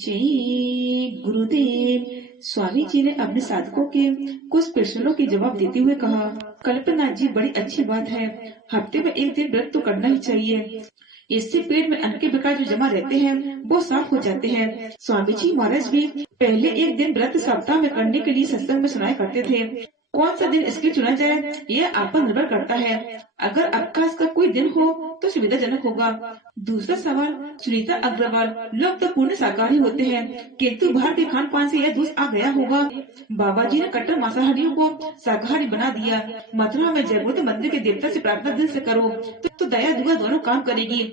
जय गुरुदेव। स्वामी जी ने अपने साधकों के कुछ प्रश्नों के जवाब देते हुए कहा, कल्पना जी, बड़ी अच्छी बात है। हफ्ते में एक दिन व्रत तो करना ही चाहिए। इससे पेट में अन्न के विकार जो जमा रहते हैं वो साफ हो जाते हैं। स्वामी जी महाराज भी पहले एक दिन व्रत सप्ताह में करने के लिए सत्संग में सुनाया करते थे। कौन सा दिन इसके चुना जाए यह आप पर निर्भर करता है। अगर अवकाश का कोई दिन हो तो सुविधाजनक होगा। दूसरा सवाल, सुनीता अग्रवाल, लोग तो पूर्ण शाकाहारी होते हैं किंतु बाहर के खान पान से यह दोष आ गया होगा। बाबा जी ने कट्टर मांसाहारियों को शाकाहारी बना दिया। मथुरा में जयगुरु मंदिर के देवता से प्रार्थना दिल से करो तो दया दुआ दोनों काम करेगी।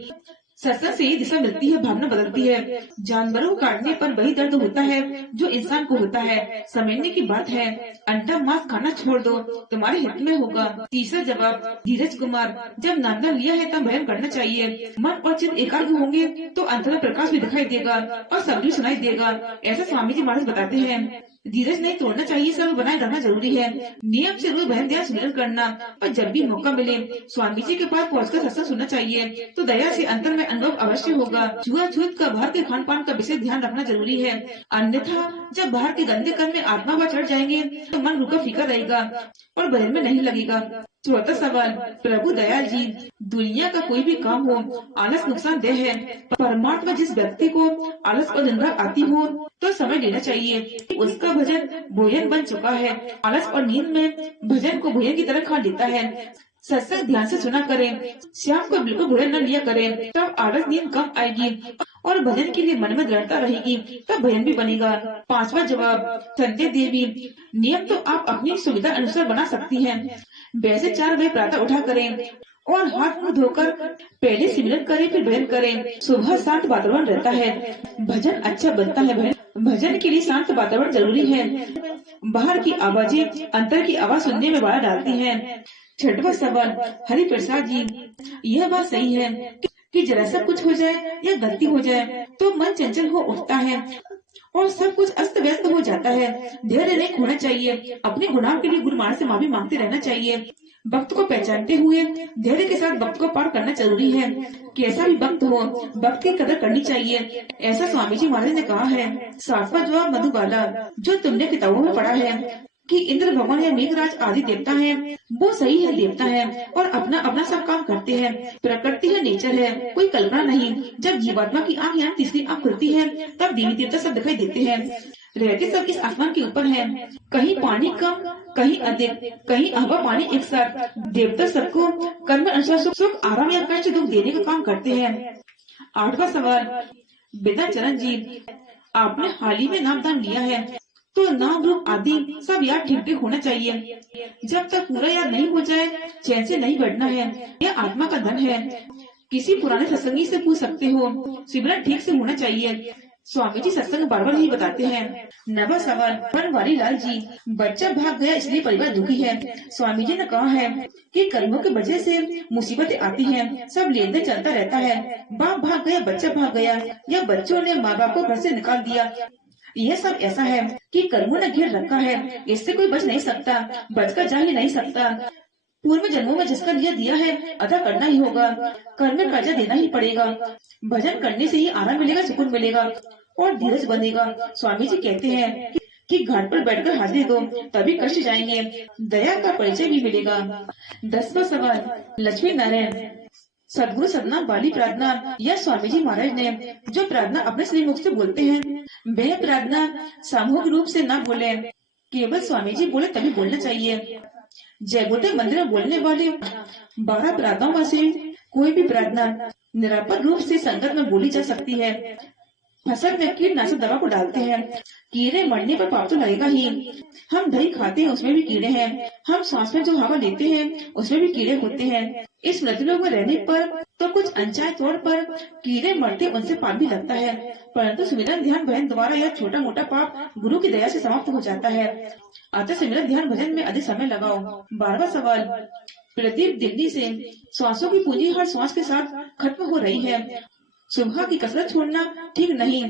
सत्संग से ही दिशा मिलती है, भावना बदलती है। जानवरों को काटने पर वही दर्द होता है जो इंसान को होता है। समझने की बात है। अंडा मांस खाना छोड़ दो, तुम्हारे हित में होगा। तीसरा जवाब, धीरज कुमार, जब नामदान लिया है तब भजन करना चाहिए। मन और चित्त एकाग्र होंगे तो अंतर में प्रकाश भी दिखाई देगा और सब भी सुनाई देगा। ऐसा स्वामी जी महाराज बताते हैं। धीरज नहीं तोड़ना चाहिए, सब बनाए रखना जरूरी है। नियम से रोज भजन ध्यान स्मरण करना और जब भी मौका मिले स्वामी जी के पास पहुंचकर सत्संग सुनना चाहिए तो दया से अंतर में अनुभव अवश्य होगा। छुआछूत का बाहर के खान पान का विशेष ध्यान रखना जरूरी है। अन्यथा जब बाहर के गंदे कर्म में आत्मा व चढ़ जाएंगे तो मन रुका फीका रहेगा और भजन में नहीं लगेगा। चौथा सवाल, प्रभु दयाल जी, दुनिया का कोई भी काम हो आलस नुकसानदेह है। परमात्मा जिस व्यक्ति को आलस और निंदा आती हो तो समझ लेना चाहिए उसका भजन भोजन बन चुका है। आलस और नींद में भजन को भोजन की तरह खा लेता है। सत्संग ध्यान से सुना करें। शाम को बिल्कुल भोजन न लिया करें, तब आलस नींद कम आएगी और भजन के लिए मन में दृढ़ता रहेगी, तब भजन भी बनेगा। पांचवा जवाब, संध्या देवी, नियम तो आप अपनी सुविधा अनुसार बना सकती हैं। वैसे 4 बजे प्रातः उठा करें और हाथ मुंह धोकर पहले सिमरन करें फिर भजन करें। सुबह शांत वातावरण रहता है, भजन अच्छा बनता है। भजन के लिए शांत वातावरण जरूरी है। बाहर की आवाजें अंतर की आवाज सुनने में बाधा डालती हैं। छठवां सवाल, हरि प्रसाद जी, यह बात सही है कि जरा सा कुछ हो जाए या गलती हो जाए तो मन चंचल हो उठता है और सब कुछ अस्त व्यस्त हो जाता है। धैर्य नहीं खोना चाहिए। अपने गुनाह के लिए गुरु महाराज से माफी मांगते रहना चाहिए। वक्त को पहचानते हुए धैर्य के साथ वक्त को पार करना जरूरी है। कैसा भी वक्त हो, वक्त की कदर करनी चाहिए, ऐसा स्वामी जी महाराज ने कहा है। सातवां जवाब, मधुबाला, जो तुमने किताबों में पढ़ा है कि इंद्र भगवान या मेघराज आदि देवता हैं, वो सही है, देवता है और अपना अपना सब काम करते हैं। प्रकृति है, नेचर है, कोई कल्पना नहीं। जब जीवात्मा की आँख या तीसरी आँख खुलती है तब देवी देवता सब दिखाई देते हैं। रहते सब इस आसमान के ऊपर है। कहीं पानी कम, कहीं अधिक, कहीं हवा पानी एक साथ। देवता सबको कर्म अनुसार सुख आराम या कष्ट दुख देने का काम करते हैं। आठवां सवाल, बेदा चरण जी, आपने हाल ही में नामदान लिया है तो नाम रूप आदि सब याद ठीक ठीक होना चाहिए। जब तक पूरा याद नहीं हो जाए चैन से नहीं बैठना है। यह आत्मा का धन है। किसी पुराने सत्संगी से पूछ सकते हो। सिमरन ठीक से होना चाहिए। स्वामी जी सत्संग बार बार ही बताते हैं। नवा सवाल, बनवारी लाल जी, बच्चा भाग गया इसलिए परिवार दुखी है। स्वामी जी ने कहा है कि कर्मों की वजह से मुसीबतें आती हैं, सब लेन देन चलता रहता है। बाप भाग गया, बच्चा भाग गया या बच्चों ने माँ बाप को घर से निकाल दिया। यह सब ऐसा है कि कर्मों ने घेर रखा है, इससे कोई बच नहीं सकता, बचकर जा ही नहीं सकता। पूर्व जन्मों में जिसका लिया दिया है अदा करना ही होगा। कर्म में कर्जा देना ही पड़ेगा। भजन करने से ही आराम मिलेगा, सुकून मिलेगा और धीरज बनेगा। स्वामी जी कहते हैं कि घाट पर बैठकर हाजिरी दो तभी कष्ट जाएंगे, दया का परिचय भी मिलेगा। 10वां सवाल, लक्ष्मी नारायण, सदगुरु सदना वाली प्रार्थना या स्वामी जी महाराज ने जो प्रार्थना अपने श्री मुख से बोलते हैं वह प्रार्थना सामूहिक रूप से न बोले, केवल स्वामी जी बोले तभी बोलना चाहिए। जयगुरुदेव मंदिर में बोलने वाले 12 प्रार्थनाओं में से कोई भी प्रार्थना निरापद रूप से संगत में बोली जा सकती है। फसल में कीटनाशक दवा को डालते हैं, कीड़े मरने पर पाप तो लगेगा ही। हम दही खाते हैं उसमें भी कीड़े हैं। हम सांस में जो हवा लेते हैं उसमें भी कीड़े होते हैं। इस मृत्युलोक में रहने पर तो कुछ अनचाहे तौर पर कीड़े मरते, उनसे पाप भी लगता है, परंतु सिमरन ध्यान भजन द्वारा यह छोटा मोटा पाप गुरु की दया से समाप्त हो जाता है। अतः सिमरन ध्यान भजन में अधिक समय लगाओ। 12वां सवाल, प्रदीप दिल्ली से, सांसों की पूंजी हर श्वास के साथ खत्म हो रही है। सुबह की कसरत छोड़ना ठीक नहीं।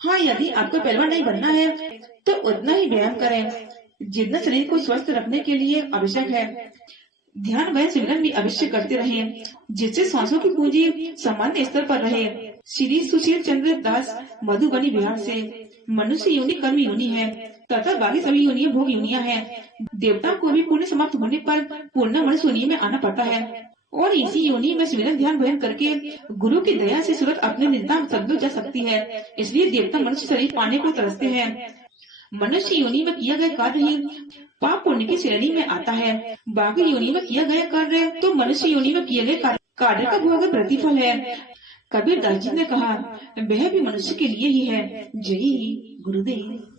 हाँ, यदि आपको पहलवान नहीं बनना है तो उतना ही व्यायाम करें जितना शरीर को स्वस्थ रखने के लिए आवश्यक है। ध्यान व सिमरन भी अवश्य करते रहें जिससे सांसों की पूंजी सामान्य स्तर पर रहे। श्री सुशील चंद्र दास मधुबनी बिहार से। मनुष्य योनि कर्म योनि है तथा बाकी सभी योनियां भोग योनियां हैं। देवता को भी पुण्य समाप्त होने पर पूर्ण मनुष्य योनि में आना पड़ता है और इसी योनि में सिमरन ध्यान भजन करके गुरु की दया से सूरत अपने निरंतर सद्गुण जा सकती है। इसलिए देवता मनुष्य शरीर पाने को तरसते हैं। मनुष्य योनि में किया गया कार्य ही पाप पुण्य की श्रेणी में आता है। बाकी योनि में किया गया कार्य तो मनुष्य योनि में किए गए कार्य का भोग प्रतिफल है। कबीर दास जी ने कहा, वह भी मनुष्य के लिए ही है। जय गुरुदेव।